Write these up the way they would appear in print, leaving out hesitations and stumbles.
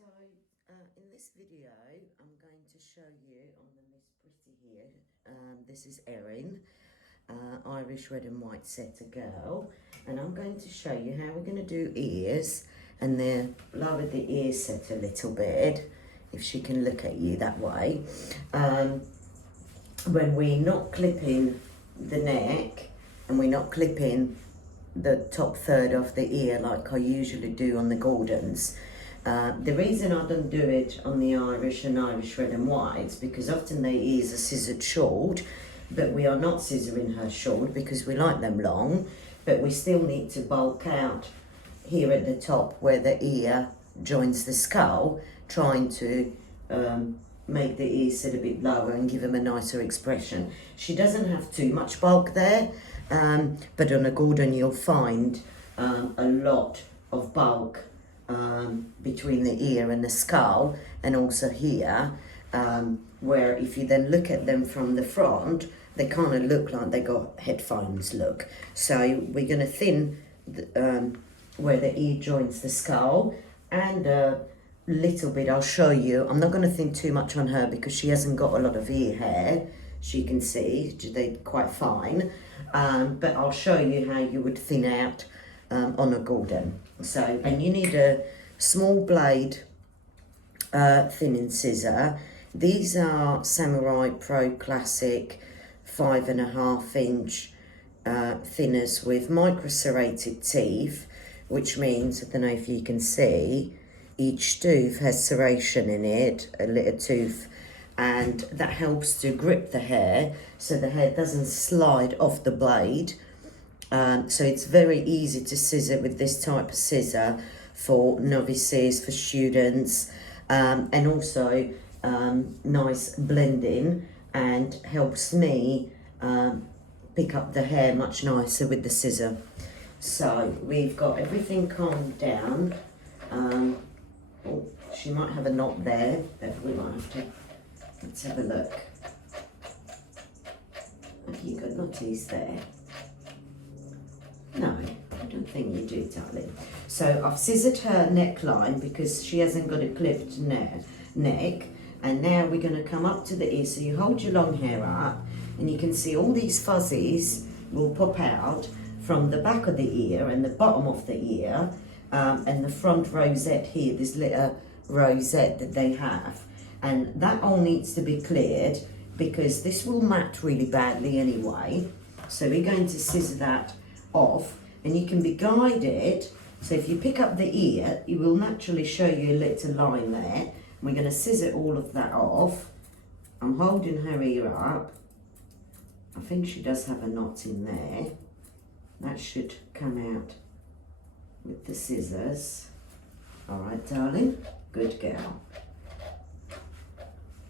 So in this video I'm going to show you on the Miss Pretty here, this is Erin, Irish red and white setter girl, and I'm going to show you how we're going to do ears, and then lower the ear set a little bit if she can look at you that way. When we're not clipping the neck and we're not clipping the top third of the ear like I usually do on the Gordons. The reason I don't do it on the Irish and Irish red and whites because often their ears are scissored short, but we are not scissoring her short because we like them long, but we still need to bulk out here at the top where the ear joins the skull, trying to make the ears sit a bit lower and give them a nicer expression. She doesn't have too much bulk there, but on a Gordon you'll find a lot of bulk between the ear and the skull, and also here, where if you then look at them from the front, they kind of look like they got headphones look. So we're going to thin where the ear joins the skull, and a little bit I'll show you. I'm not going to thin too much on her because she hasn't got a lot of ear hair. She can see they're quite fine, but I'll show you how you would thin out on a Gordon. So, and you need a small blade thinning scissor. These are Samurai Pro Classic 5.5 inch thinners with micro serrated teeth, which means, I don't know if you can see, each tooth has serration in it, a little tooth, and that helps to grip the hair so the hair doesn't slide off the blade. So it's very easy to scissor with this type of scissor for novices, for students, and also nice blending, and helps me pick up the hair much nicer with the scissor. So we've got everything calmed down. Oh, she might have a knot there, but we might have to, let's have a look. Have you got knotties there? No, I don't think you do, darling. So I've scissored her neckline because she hasn't got a clipped neck. And now we're going to come up to the ear. So you hold your long hair up and you can see all these fuzzies will pop out from the back of the ear and the bottom of the ear, and the front rosette here, this little rosette that they have. And that all needs to be cleared because this will mat really badly anyway. So we're going to scissor that off, and you can be guided. So if you pick up the ear, it will naturally show you a little line there. We're going to scissor all of that off. I'm holding her ear up. I think she does have a knot in there. That should come out with the scissors. All right, darling, good girl.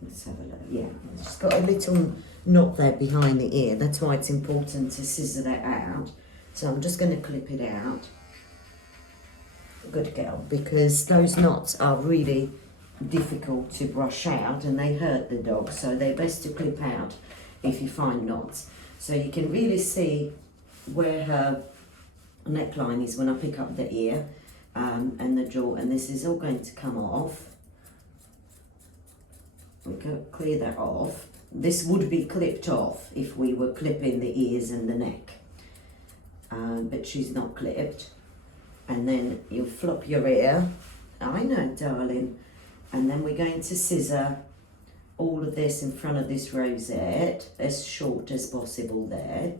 Let's have a look. Yeah, she's got a little knot there behind the ear. That's why it's important to scissor that out. So I'm just going to clip it out. Good girl, because those knots are really difficult to brush out and they hurt the dog, so they're best to clip out if you find knots. So you can really see where her neckline is when I pick up the ear and the jaw, and this is all going to come off. We go clear that off. This would be clipped off if we were clipping the ears and the neck. But she's not clipped. And then you'll flop your ear. I know, darling. And then we're going to scissor all of this in front of this rosette, as short as possible there.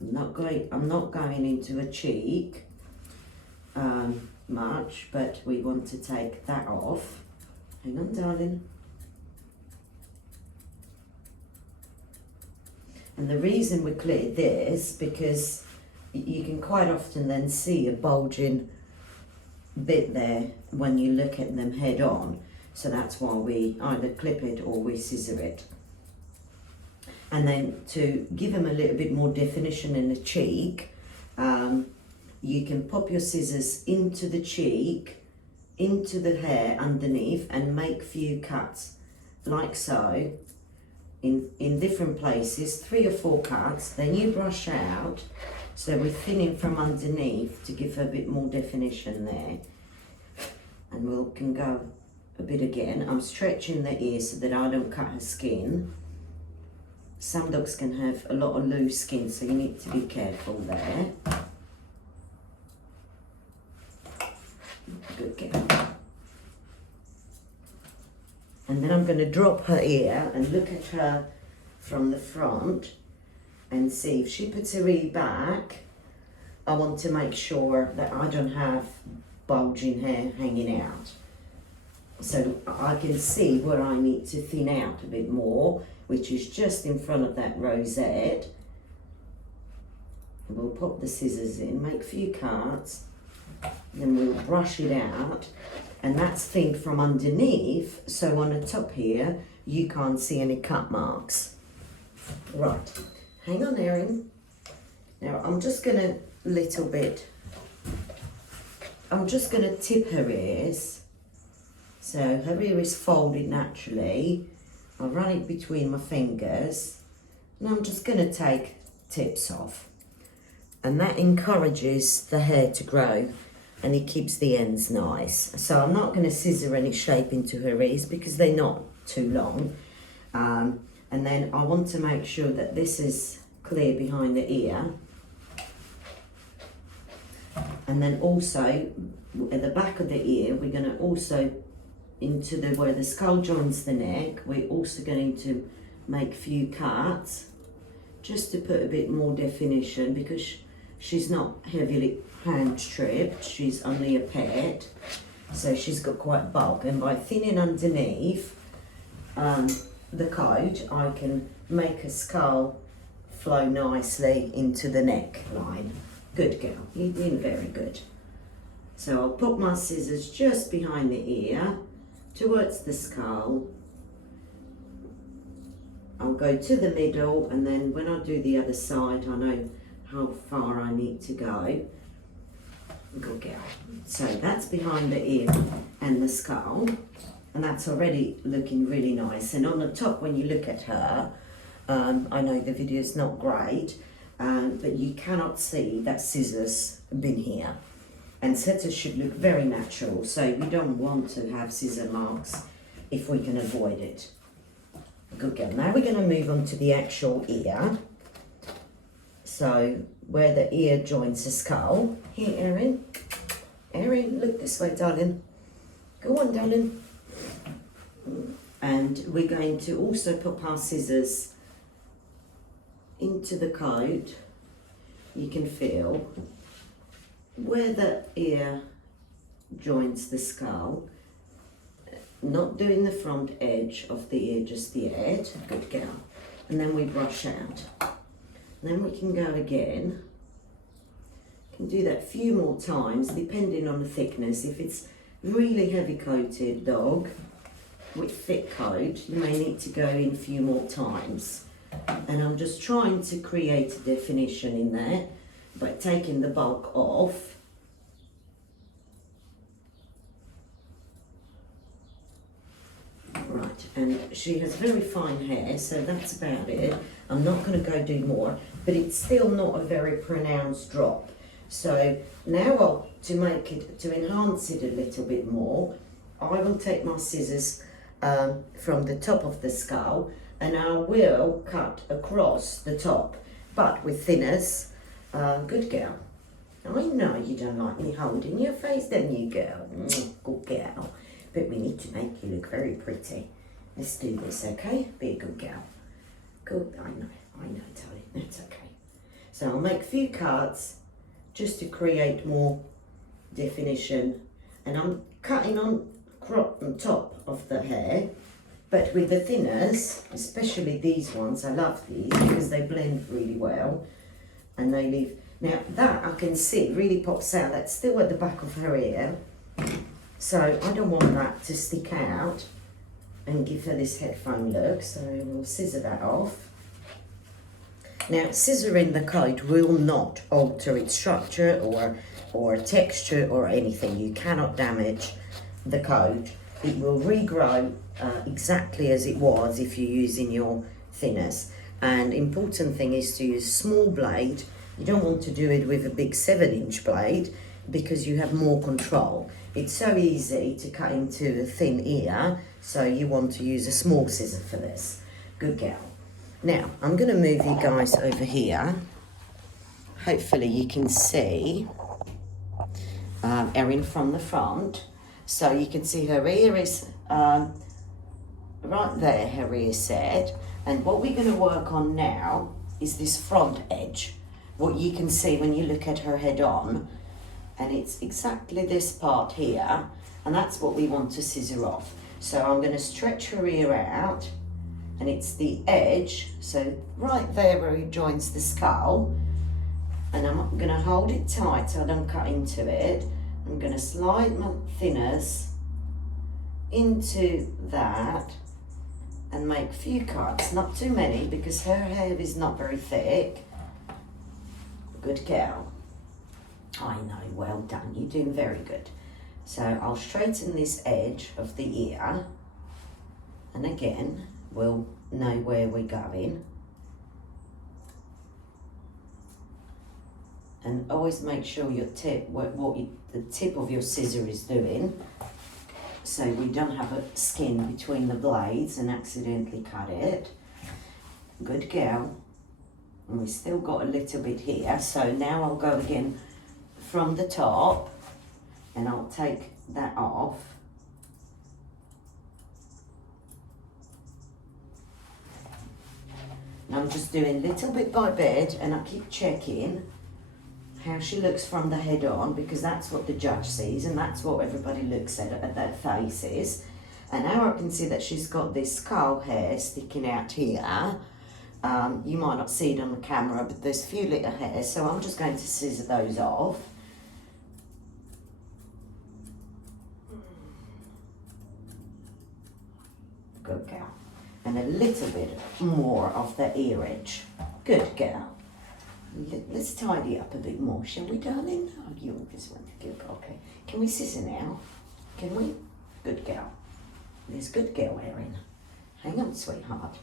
I'm not going into a cheek much, but we want to take that off. Hang on, darling. And the reason we cleared this, because you can quite often then see a bulging bit there when you look at them head on. So that's why we either clip it or we scissor it. And then to give them a little bit more definition in the cheek, you can pop your scissors into the cheek, into the hair underneath, and make few cuts like so. In different places, 3 or 4 cuts, then you brush out So we're thinning from underneath to give her a bit more definition there. And we can go a bit again. I'm stretching the ear so that I don't cut her skin. Some dogs can have a lot of loose skin, so you need to be careful there. Good girl. And then I'm going to drop her ear and look at her from the front and see if she puts her ear back. I want to make sure that I don't have bulging hair hanging out. So I can see where I need to thin out a bit more, which is just in front of that rosette. We'll pop the scissors in, make a few cuts, then we'll brush it out. And that's thinned from underneath, so on the top here, you can't see any cut marks. Right, hang on, Erin. Now I'm just gonna tip her ears. So her ear is folded naturally. I'll run it between my fingers, and I'm just gonna take tips off. And that encourages the hair to grow, and it keeps the ends nice. So I'm not going to scissor any shape into her ears because they're not too long. And then I want to make sure that this is clear behind the ear. And then also at the back of the ear, we're going to also, into the where the skull joins the neck, we're also going to make a few cuts just to put a bit more definition, because she's not heavily hand stripped, she's only a pet, so she's got quite bulk. And by thinning underneath the coat, I can make a skull flow nicely into the neckline. Good girl, you're doing very good. So I'll put my scissors just behind the ear towards the skull. I'll go to the middle, and then when I do the other side, I know how far I need to go. Good girl. So that's behind the ear and the skull, and that's already looking really nice. And on the top, when you look at her, I know the video is not great, but you cannot see that scissors been here. And setters should look very natural, so we don't want to have scissor marks if we can avoid it. Good girl. Now we're going to move on to the actual ear. So where the ear joins the skull. Here, Erin. Erin, look this way, darling. Go on, darling. And we're going to also put our scissors into the coat. You can feel where the ear joins the skull. Not doing the front edge of the ear just yet. Good girl. And then we brush out. Then we can go again. Can do that a few more times depending on the thickness. If it's really heavy coated dog with thick coat, you may need to go in a few more times. And I'm just trying to create a definition in there by taking the bulk off. Right, and she has very fine hair, so that's about it. I'm not going to go do more, but it's still not a very pronounced drop. So now to enhance it a little bit more, I will take my scissors from the top of the skull, and I will cut across the top, but with thinners. Good girl. I know you don't like me holding your face, don't you, girl? Good girl. But we need to make you look very pretty. Let's do this, okay? Be a good girl. Good, I know, darling, that's okay. So I'll make a few cuts just to create more definition. And I'm cutting on top of the hair, but with the thinners, especially these ones, I love these because they blend really well. And they leave, now that I can see really pops out, that's still at the back of her ear. So I don't want that to stick out and give her this headphone look, so we'll scissor that off. Now, scissoring the coat will not alter its structure or texture or anything. You cannot damage the coat. It will regrow exactly as it was if you're using your thinners. And important thing is to use small blade You don't want to do it with a big 7-inch blade because you have more control. It's so easy to cut into a thin ear, so you want to use a small scissor for this. Good girl. Now, I'm going to move you guys over here. Hopefully you can see Erin from the front. So you can see her ear is right there, her ear set. And what we're going to work on now is this front edge. What you can see when you look at her head on. And it's exactly this part here. And that's what we want to scissor off. So I'm going to stretch her ear out. And it's the edge, so right there where it joins the skull. And I'm going to hold it tight so I don't cut into it. I'm going to slide my thinners into that and make a few cuts, not too many because her hair is not very thick. Good girl. I know, well done, you're doing very good. So I'll straighten this edge of the ear, and again, we'll know where we're going. And always make sure your tip, the tip of your scissor is doing, so we don't have a skin between the blades and accidentally cut it. Good girl. And we still got a little bit here, so now I'll go again from the top and I'll take that off. And I'm just doing little bit by bit, and I keep checking how she looks from the head on, because that's what the judge sees and that's what everybody looks at their faces. And now I can see that she's got this skull hair sticking out here. You might not see it on the camera, but there's a few little hairs, so I'm just going to scissor those off. Good girl. And a little bit more of the ear edge. Good girl. Let's tidy up a bit more, shall we, darling? Oh, you just want to give, okay. Can we scissor now? Can we? Good girl. There's good girl, Erin. Hang on, sweetheart.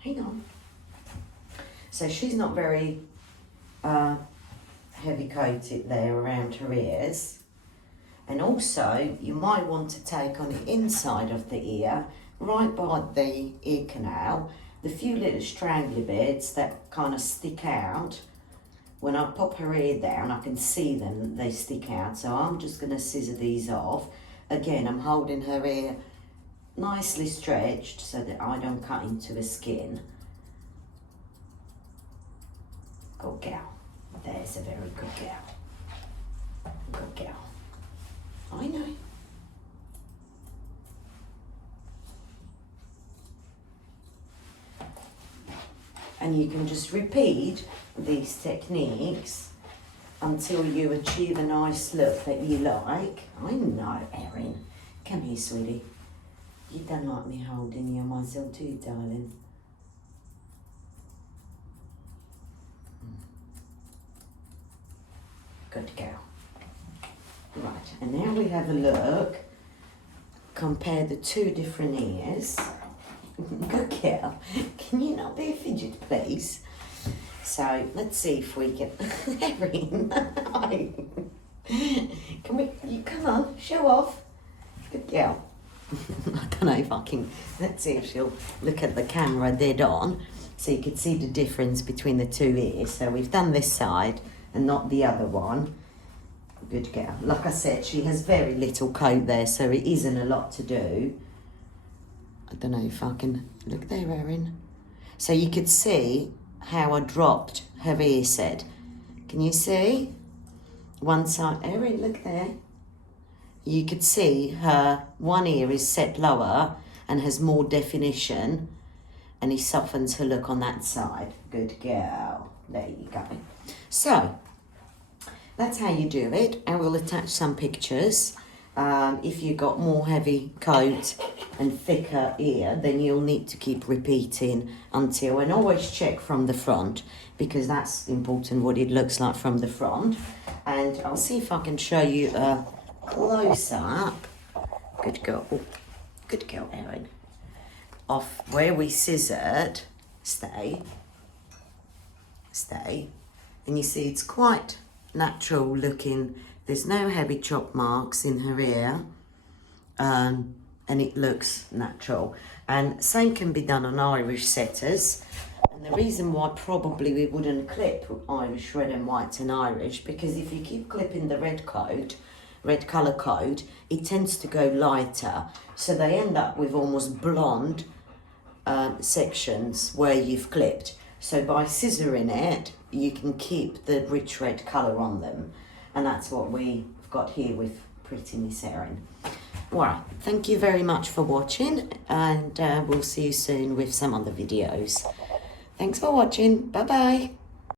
Hang on. So she's not very heavy coated there around her ears. And also, you might want to take on the inside of the ear, right by the ear canal, the few little strangly bits that kind of stick out. When I pop her ear down, I can see them, they stick out. So I'm just going to scissor these off. Again, I'm holding her ear nicely stretched so that I don't cut into the skin. Good girl. There's a very good girl. Good girl. I know. And you can just repeat these techniques until you achieve a nice look that you like. I know, Erin. Come here, sweetie. You don't like me holding your muzzle, do you, darling? Good girl. Right, and now we have a look. Compare the two different ears. Good girl. Can you not be a fidget, please? So let's see if we can. Erin, can we? You come on, show off. Good girl. I don't know if I can. Let's see if she'll look at the camera dead on, so you can see the difference between the two ears. So we've done this side and not the other one. Good girl. Like I said, she has very little coat there, so it isn't a lot to do. I don't know if I can look there, Erin. So you could see how I dropped her ear set. Can you see? One side, Erin, look there. You could see her one ear is set lower and has more definition, and he softens her look on that side. Good girl. There you go. So that's how you do it. I will attach some pictures. If you've got more heavy coat and thicker ear, then you'll need to keep repeating until, and always check from the front, because that's important what it looks like from the front. And I'll see if I can show you a close-up. Good girl. Oh, good girl, Erin. Of where we scissored. Stay. and you see it's quite natural looking. There's no heavy chop marks in her ear, and it looks natural. And same can be done on Irish setters. And the reason why probably we wouldn't clip Irish red and white and Irish, because if you keep clipping the red colour code, it tends to go lighter. So they end up with almost blonde sections where you've clipped. So by scissoring it, you can keep the rich red colour on them. And that's what we've got here with Pretty Miss Erin. Well, thank you very much for watching, and we'll see you soon with some other videos. Thanks for watching. Bye bye.